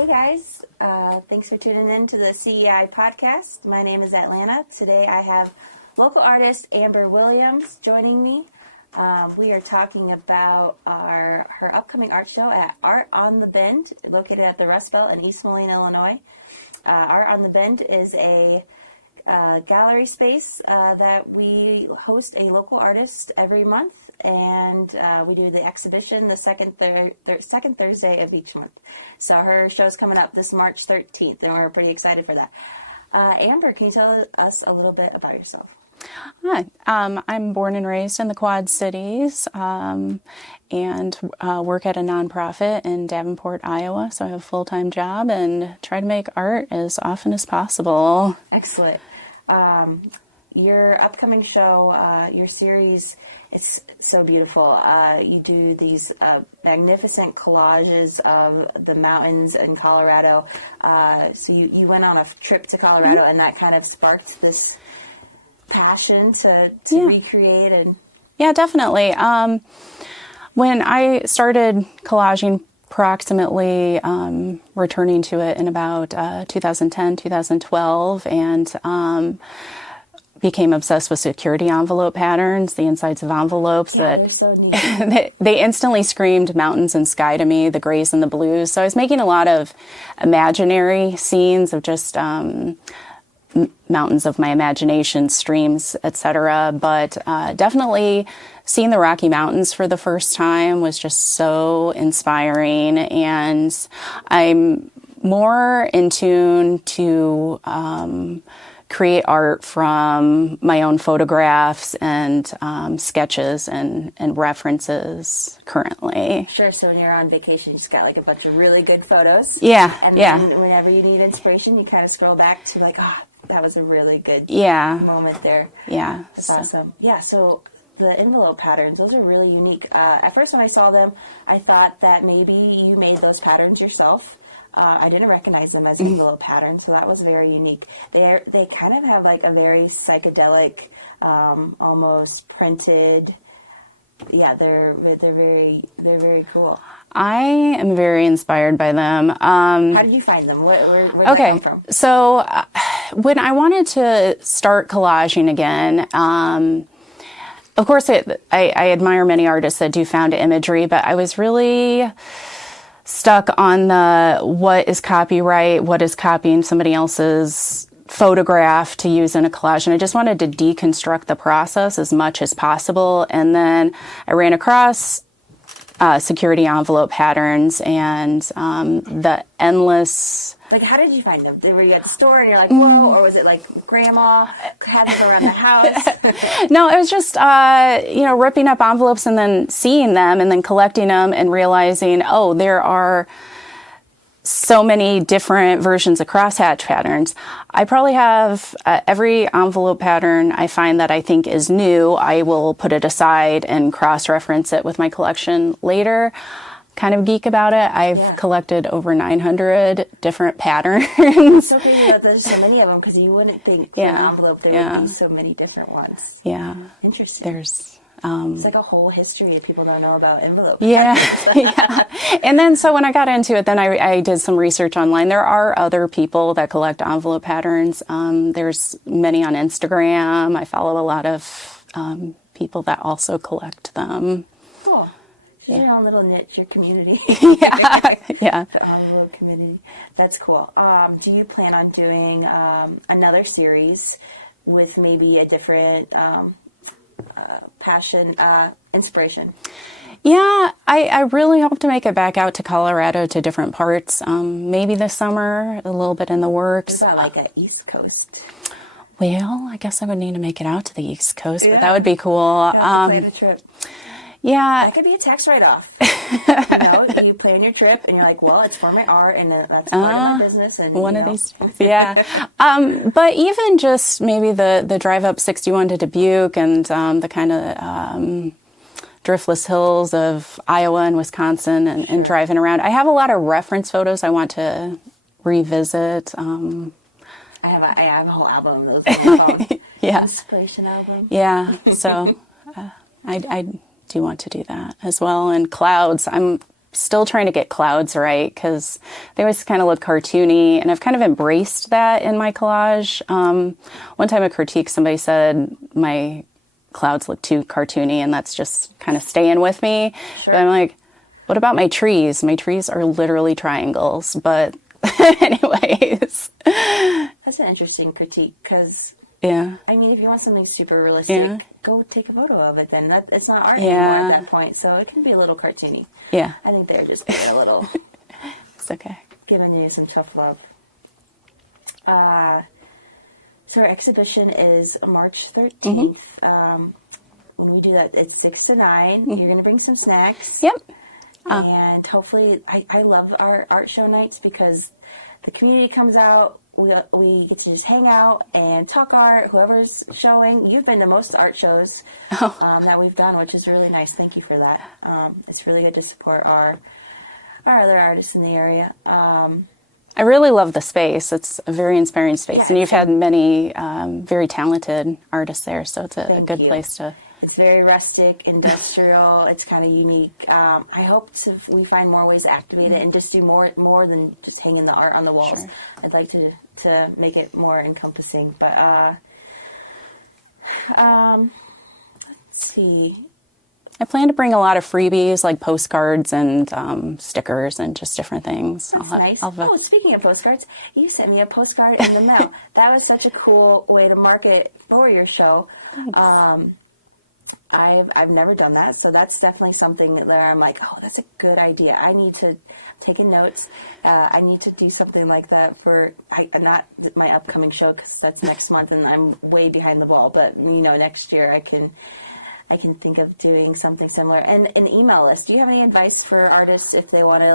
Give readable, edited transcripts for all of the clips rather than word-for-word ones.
Hey guys, thanks for tuning in to the CEI Podcast. My name is Atlanta. Today I have local artist Amber Williams joining me. We are talking about her upcoming art show at Art on the Bend, located at the Rust Belt in East Moline, Illinois. Art on the Bend is a gallery space that we host a local artist every month, and we do the exhibition the second Thursday of each month. So her show's coming up this March 13th, and we're pretty excited for that. Amber, can you tell us a little bit about yourself? Hi, I'm born and raised in the Quad Cities and work at a nonprofit in Davenport, Iowa. So I have a full-time job and try to make art as often as possible. Excellent. Your upcoming show, your series, it's so beautiful. You do these magnificent collages of the mountains in Colorado. So you went on a trip to Colorado, and that kind of sparked this passion to recreate. And yeah, definitely. When I started collaging, approximately returning to it in about 2010, 2012, and became obsessed with security envelope patterns, the insides of envelopes. They're so neat. They instantly screamed mountains and sky to me, the grays and the blues. So I was making a lot of imaginary scenes of just mountains of my imagination, streams, etc. But definitely seeing the Rocky Mountains for the first time was just so inspiring, and I'm more in tune to create art from my own photographs and sketches and references currently. Sure, so when you're on vacation, you just got like a bunch of really good photos. Yeah, and then whenever you need inspiration, you kind of scroll back to like, that was a really good moment there. Yeah. That's awesome. Yeah, so the envelope patterns, those are really unique. At first when I saw them, I thought that maybe you made those patterns yourself. I didn't recognize them as envelope patterns, so that was very unique. They kind of have like a very psychedelic, almost printed. Yeah, they're very cool. I am very inspired by them. How did you find them? Where did that come from? So when I wanted to start collaging again, of course, I admire many artists that do found imagery, but I was really stuck on the what is copyright, what is copying somebody else's photograph to use in a collage, and I just wanted to deconstruct the process as much as possible. And then I ran across security envelope patterns and the endless. Like, how did you find them? Were you at the store and you're like, whoa, or was it like grandma had them around the house? No, it was just, ripping up envelopes and then seeing them and then collecting them and realizing, there are so many different versions of crosshatch patterns. I probably have every envelope pattern I find that I think is new, I will put it aside and cross-reference it with my collection later. Kind of geek about it. I've collected over 900 different patterns. It's so crazy that there's so many of them, because you wouldn't think for an envelope there would be so many different ones. Yeah. Interesting. There's it's like a whole history that people don't know about envelopes. Yeah. And then so when I got into it, then I did some research online. There are other people that collect envelope patterns. There's many on Instagram. I follow a lot of people that also collect them. Cool. Your own little niche, your community. Yeah. The envelope community. That's cool. Do you plan on doing another series with maybe a different passion, inspiration? Yeah, I really hope to make it back out to Colorado, to different parts. Maybe this summer, a little bit in the works. What about like a East Coast? Well, I guess I would need to make it out to the East Coast, but that would be cool. Plan a trip. Yeah. That could be a tax write-off. You plan your trip, and you're like, well, it's for my art, and that's part of my business. And one of these days. Yeah. But even just maybe the drive up 61 to Dubuque and the kind of driftless hills of Iowa and Wisconsin and driving around. I have a lot of reference photos I want to revisit. I have a whole album of those on my phone. Inspiration album. Yeah. So I do want to do that as well. And clouds. I'm still trying to get clouds right because they always kind of look cartoony, and I've kind of embraced that in my collage. One time a critique, somebody said my clouds look too cartoony, and that's just kind of staying with me. Sure. But I'm like, what about my trees? My trees are literally triangles, but anyways. That's an interesting critique because, Yeah. I mean, if you want something super realistic, Yeah. go take a photo of it then. It's not art Yeah. anymore at that point, so it can be a little cartoony. Yeah. I think they're just being a little, It's okay. giving you some tough love. So our exhibition is March 13th. When we do that, it's 6 to 9. You're going to bring some snacks. Yep. And hopefully, I love our art show nights because the community comes out. We get to just hang out and talk art. Whoever's showing, you've been to most art shows that we've done, which is really nice. Thank you for that. It's really good to support our other artists in the area. I really love the space. It's a very inspiring space. Yeah. And you've had many very talented artists there, so it's a Thank good you. place to... It's very rustic, industrial. It's kind of unique. I hope we find more ways to activate it and just do more than just hanging the art on the walls. Sure. I'd like to make it more encompassing. But let's see. I plan to bring a lot of freebies like postcards and stickers and just different things. That's nice. Oh, speaking of postcards, you sent me a postcard in the mail. That was such a cool way to market for your show. Thanks. I've never done that, so that's definitely something where I'm like, oh, that's a good idea. I need to take notes. I need to do something like that for not my upcoming show because that's next month, and I'm way behind the ball. But next year I can think of doing something similar. And an email list. Do you have any advice for artists if they want to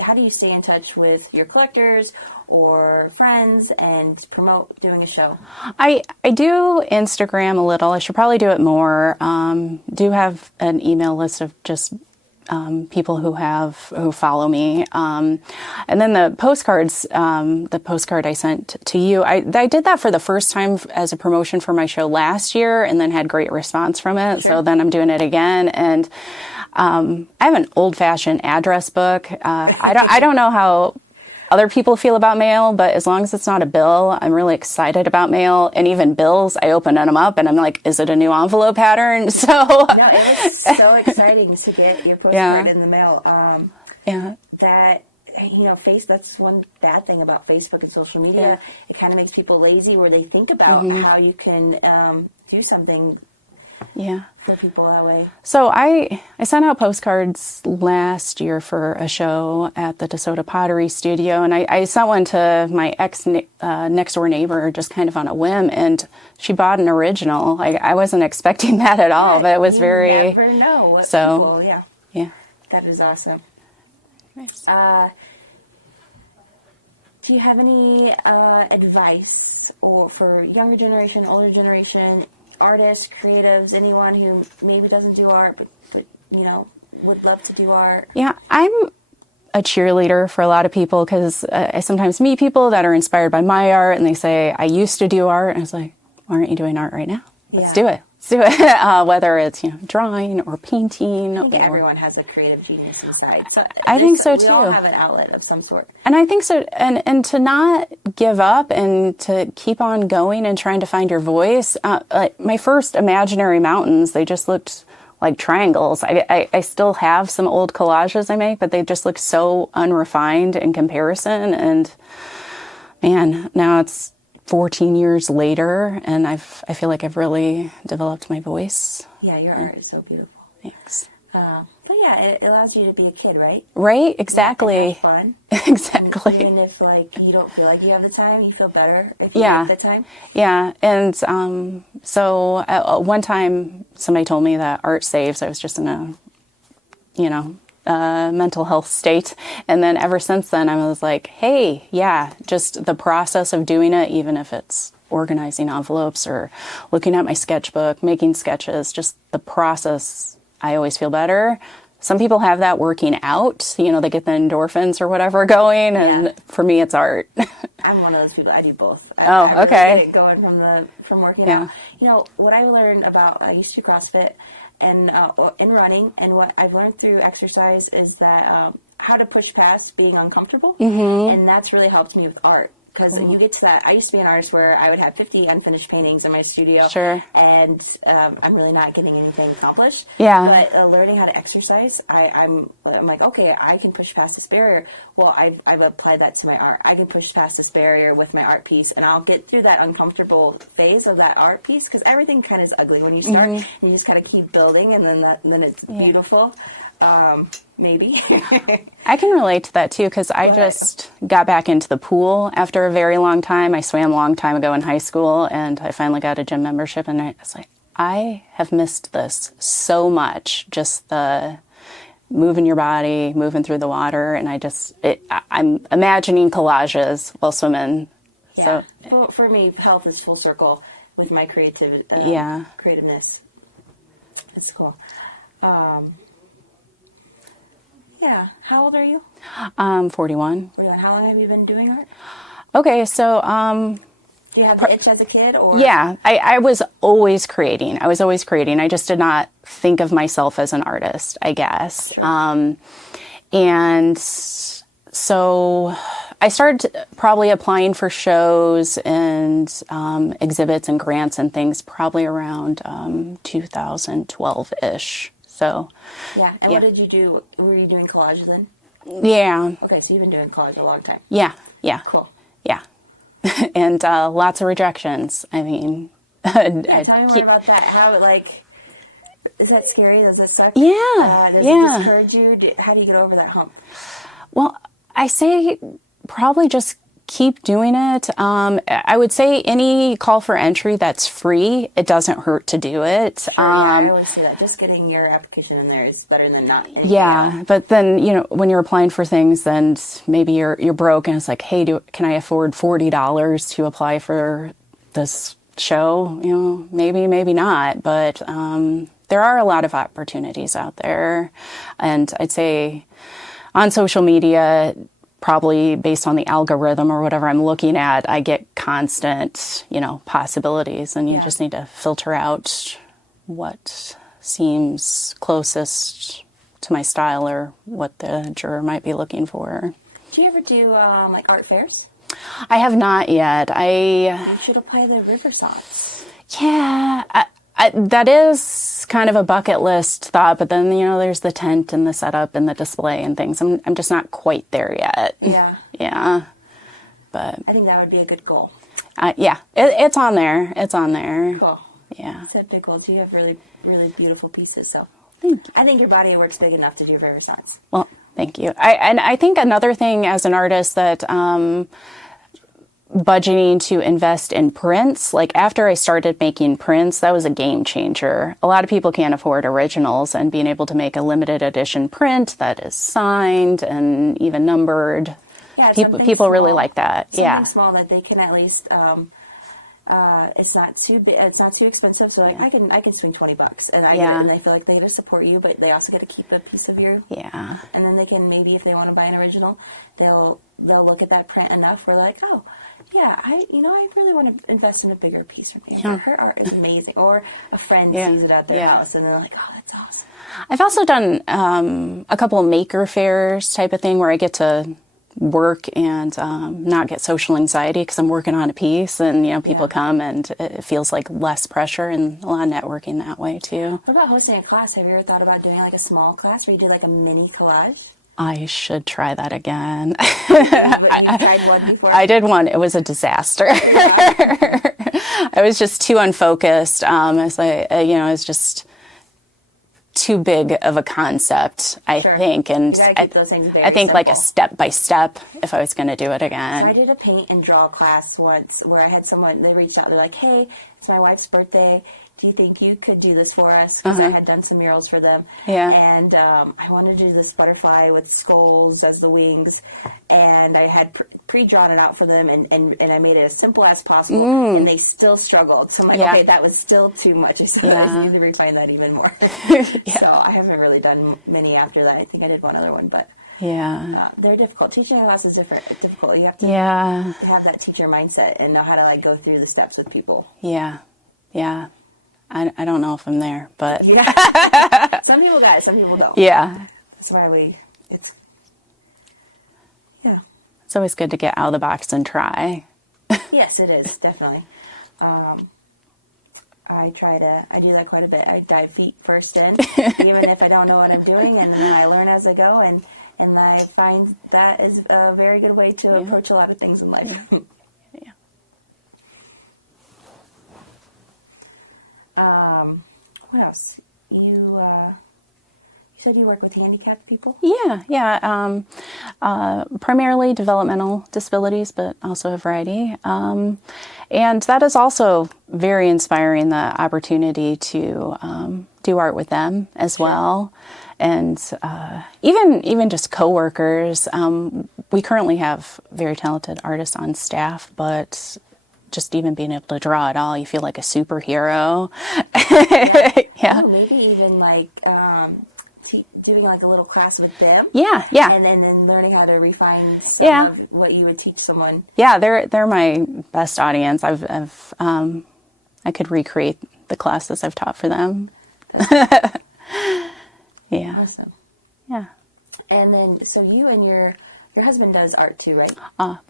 how do you stay in touch with your collectors or friends and promote doing a show? I do Instagram a little. I should probably do it more. Do have an email list of just people who follow me. And then the postcards, the postcard I sent to you, I did that for the first time as a promotion for my show last year and then had great response from it. Sure. So then I'm doing it again. And I have an old-fashioned address book. I don't know how other people feel about mail, but as long as it's not a bill, I'm really excited about mail. And even bills, I open them up and I'm like, is it a new envelope pattern? So No, it was so exciting to get your postcard in the mail. Yeah. That that's one bad thing about Facebook and social media. Yeah. It kind of makes people lazy where they think about how you can do something Yeah. for people that way. So I sent out postcards last year for a show at the DeSoto Pottery Studio, and I sent one to my next door neighbor just kind of on a whim, and she bought an original. I wasn't expecting that at all, but it was You very... never know what So, people, Yeah. that is awesome. Nice. Do you have any advice or for younger generation, older generation, artists, creatives, anyone who maybe doesn't do art but would love to do art? Yeah, I'm a cheerleader for a lot of people because I sometimes meet people that are inspired by my art and they say, I used to do art. And I was like, why aren't you doing art right now? Let's do it. Let's do it. Whether it's drawing or painting. I think everyone has a creative genius inside. So I think so, we too. all have an outlet of some sort. And I think so. And to not give up and to keep on going and trying to find your voice. Like my first imaginary mountains, they just looked like triangles. I still have some old collages I make, but they just look so unrefined in comparison. And man, now it's 14 years later, and I feel like I've really developed my voice. Yeah, your art is so beautiful. Thanks. But yeah, it allows you to be a kid, right? Right? Exactly. Have fun. Exactly. And even if you don't feel like you have the time, you feel better if you Yeah. have the time. Yeah. And so one time somebody told me that art saves. I was just in a, mental health state. And then ever since then, I was like, hey, yeah, just the process of doing it, even if it's organizing envelopes or looking at my sketchbook, making sketches, just the process, I always feel better. Some people have that working out, they get the endorphins or whatever going. And for me, it's art. I'm one of those people. I do both. Oh, I really okay. get it going from working Yeah. out. What I learned about, I used to do CrossFit, and in running, and what I've learned through exercise is that how to push past being uncomfortable, and that's really helped me with art. Because you get to that, I used to be an artist where I would have 50 unfinished paintings in my studio, Sure. and I'm really not getting anything accomplished. Yeah. But learning how to exercise, I'm like, okay, I can push past this barrier. Well, I've applied that to my art. I can push past this barrier with my art piece, and I'll get through that uncomfortable phase of that art piece, because everything kind of is ugly when you start, and you just kind of keep building, and then it's beautiful. Maybe. I can relate to that too, because I just got back into the pool after a very long time. I swam a long time ago in high school, and I finally got a gym membership, and I was like, I have missed this so much. Just the moving your body, moving through the water, and I'm imagining collages while swimming. Yeah. So Well, for me, health is full circle with my creativeness. It's cool. Yeah. How old are you? 41. How long have you been doing art? Okay, so Do you have the itch as a kid? Or yeah, I was always creating. I just did not think of myself as an artist, I guess. Sure. And so I started probably applying for shows and exhibits and grants and things probably around 2012-ish. So Yeah. And what did you do? Were you doing collage then? yeah. Okay, so you've been doing collage a long time. Yeah. Cool. Yeah. And lots of rejections. I mean, Yeah, tell me more about that. How, is that scary? Does it suck? Yeah, Does yeah. it discourage you? How do you get over that hump? Well, I say probably just keep doing it. I would say any call for entry that's free, it doesn't hurt to do it. Sure, I always say that. Just getting your application in there is better than not anything Yeah, else. but then, when you're applying for things, then maybe you're broke and it's like, hey, can I afford $40 to apply for this show? Maybe not, but there are a lot of opportunities out there. And I'd say on social media, probably based on the algorithm or whatever I'm looking at, I get constant, possibilities, and you just need to filter out what seems closest to my style or what the juror might be looking for. Do you ever do art fairs? I have not yet. You should apply the River Sauce. Yeah, that is kind of a bucket list thought, but then, there's the tent and the setup and the display and things. I'm just not quite there yet. Yeah. Yeah. But I think that would be a good goal. yeah, it's on there. It's on there. Cool. Yeah. Set big goals. You have really, really beautiful pieces. So Thank you. I think your body of work's big enough to do River Sauce. Well, thank you. I think another thing as an artist that budgeting to invest in prints, like after I started making prints, that was a game changer. A lot of people can't afford originals, and being able to make a limited edition print that is signed and even numbered, Yeah, people really like that. Something small that they can at least. It's not too big. It's not too expensive. So I can swing $20, and and they feel like they get to support you, but they also get to keep a piece of you. Yeah. And then they can, maybe if they want to buy an original, they'll look at that print enough where they're like, oh, yeah, I really want to invest in a bigger piece from Amber. Her art is amazing. Or a friend sees it at their house, and they're like, oh, that's awesome. I've also done a couple of maker fairs type of thing where I get to work and not get social anxiety because I'm working on a piece, and people come, and it feels like less pressure, and a lot of networking that way too. What about hosting a class? Have you ever thought about doing like a small class where you do like a mini collage? I should try that again. But you tried one before? I did one. It was a disaster. I was just too unfocused. It's just too big of a concept, I think. And I think like a step by step if I was going to do it again. So I did a paint and draw class once where I had someone, they reached out, they're like, hey, it's my wife's birthday. Do you think you could do this for us? Because I had done some murals for them. Yeah. And I wanted to do this butterfly with skulls as the wings. And I had pre-drawn it out for them, and I made it as simple as possible. And they still struggled. So I'm like, okay, that was still too much. I said, I need to refine that even more. So I haven't really done many after that. I think I did one other one, but they're difficult. Teaching a class is different. It's difficult. You have to have that teacher mindset and know how to go through the steps with people. Yeah. I don't know if I'm there, but Yeah. Some people got it, some people don't. yeah. That's why yeah. It's always good to get out of the box and try. Yes, it is, definitely. I do that quite a bit. I dive feet first in, even if I don't know what I'm doing, and then I learn as I go, and I find that is a very good way to approach a lot of things in life. Yeah. What else? You said you work with handicapped people? Yeah. Primarily developmental disabilities, but also a variety. And that is also very inspiring, the opportunity to do art with them as well. And even just coworkers. We currently have very talented artists on staff, but just even being able to draw at all, you feel like a superhero. Yeah. Oh, maybe even like doing like a little class with them. Yeah. And then learning how to refine some of what you would teach someone. Yeah, they're my best audience. I could recreate the classes I've taught for them. Yeah. Awesome. Yeah. And then, so you and your husband does art too, right?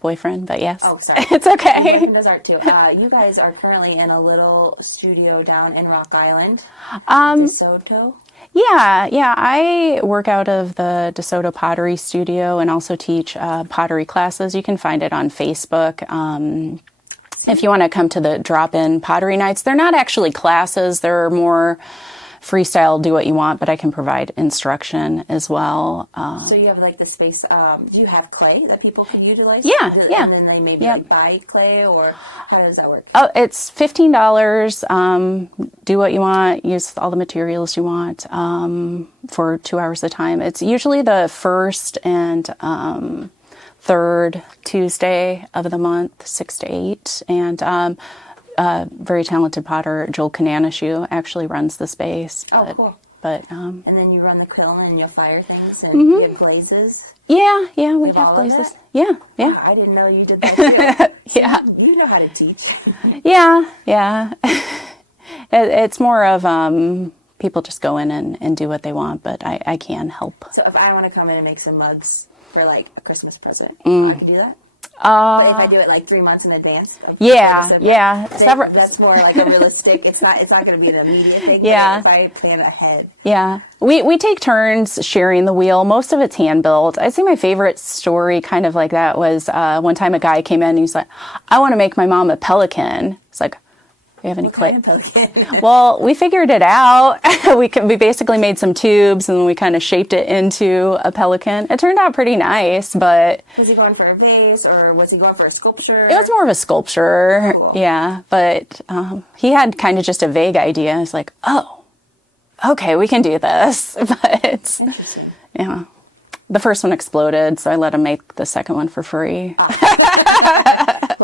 Boyfriend, but yes. Oh, sorry. It's Your okay. boyfriend does art too. You guys are currently in a little studio down in Rock Island, DeSoto. Yeah. I work out of the DeSoto Pottery Studio and also teach pottery classes. You can find it on Facebook. If you want to come to the drop-in pottery nights, they're not actually classes. They're more freestyle, do what you want, but I can provide instruction as well. So you have like the space. Do you have clay that people can utilize? Yeah. And then they maybe like buy clay, or how does that work? Oh, it's $15. Do what you want. Use all the materials you want for 2 hours at a time. It's usually the first and third Tuesday of the month, 6 to 8. And very talented potter, Joel Kananashu, actually runs the space. Oh, cool. But and then you run the kiln and you'll fire things and you have glazes. Yeah, we all have of glazes. that? Yeah. I didn't know you did that too. Yeah. You know how to teach. Yeah. It's more of people just go in and do what they want, but I can help. So if I want to come in and make some mugs for like a Christmas present, I can do that? But if I do it like 3 months in advance, Yeah. that's more like a realistic. It's not going to be an immediate thing. Yeah. But if I plan ahead. Yeah, we take turns sharing the wheel. Most of it's hand built. I'd say my favorite story, kind of like that, was one time a guy came in and he's like, "I want to make my mom a pelican." It's like, "Do you have any clay?" Kind of pelican? Well, we figured it out. We basically made some tubes and we kind of shaped it into a pelican. It turned out pretty nice, but Was he going for a vase or was he going for a sculpture? it was more of a sculpture. Cool. Yeah, but he had kind of just a vague idea. It's like, "Oh, okay, we can do this." But Interesting. yeah, the first one exploded, so I let him make the second one for free. Well,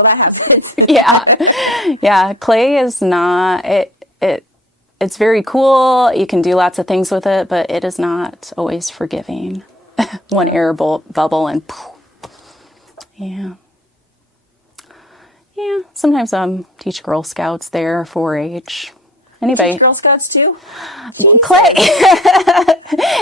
that happens. Yeah. Clay is not it's very cool. You can do lots of things with it, but it is not always forgiving. One air bubble and poof. Yeah. Sometimes teach Girl Scouts there, 4-H. Anybody? Teach Girl Scouts too? Clay.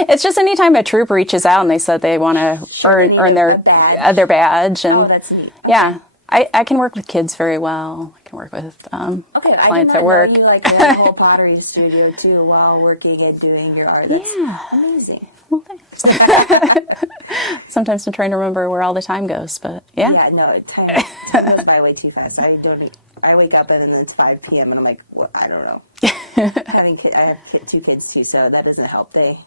It's just anytime a troop reaches out and they said they want to earn their badge, and that's neat. yeah, I can work with kids very well. I can work with clients at work. Know you like run a whole pottery studio too while working and doing your art. That's amazing. Well, thanks. Sometimes I'm trying to remember where all the time goes, but yeah. Yeah, no, time goes by way too fast. I wake up and then it's 5 p.m. and I'm like, well, I don't know. I have 2 kids too, so that doesn't help. They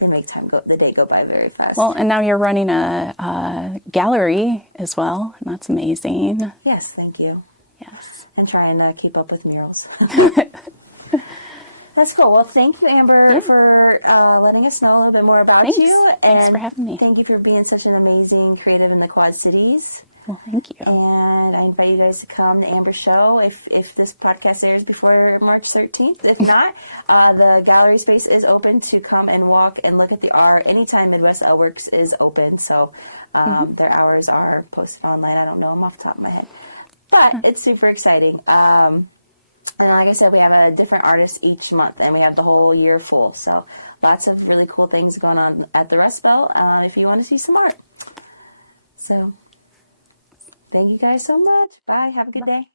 make the day go by very fast. Well, and now you're running a gallery as well, and that's amazing. Yes, thank you. Yes. And trying to keep up with murals. That's cool. Well, thank you, Amber, for letting us know a little bit more about you. Thanks for having me. Thank you for being such an amazing creative in the Quad Cities. Well, thank you. And I invite you guys to come to Amber's show if this podcast airs before March 13th. If not, the gallery space is open to come and walk and look at the art. Anytime Midwest Outworks is open, so their hours are posted online. I don't know them off the top of my head. But it's super exciting. And like I said, we have a different artist each month, and we have the whole year full. So lots of really cool things going on at the Rust Belt if you want to see some art. So thank you guys so much. Bye. Have a good day.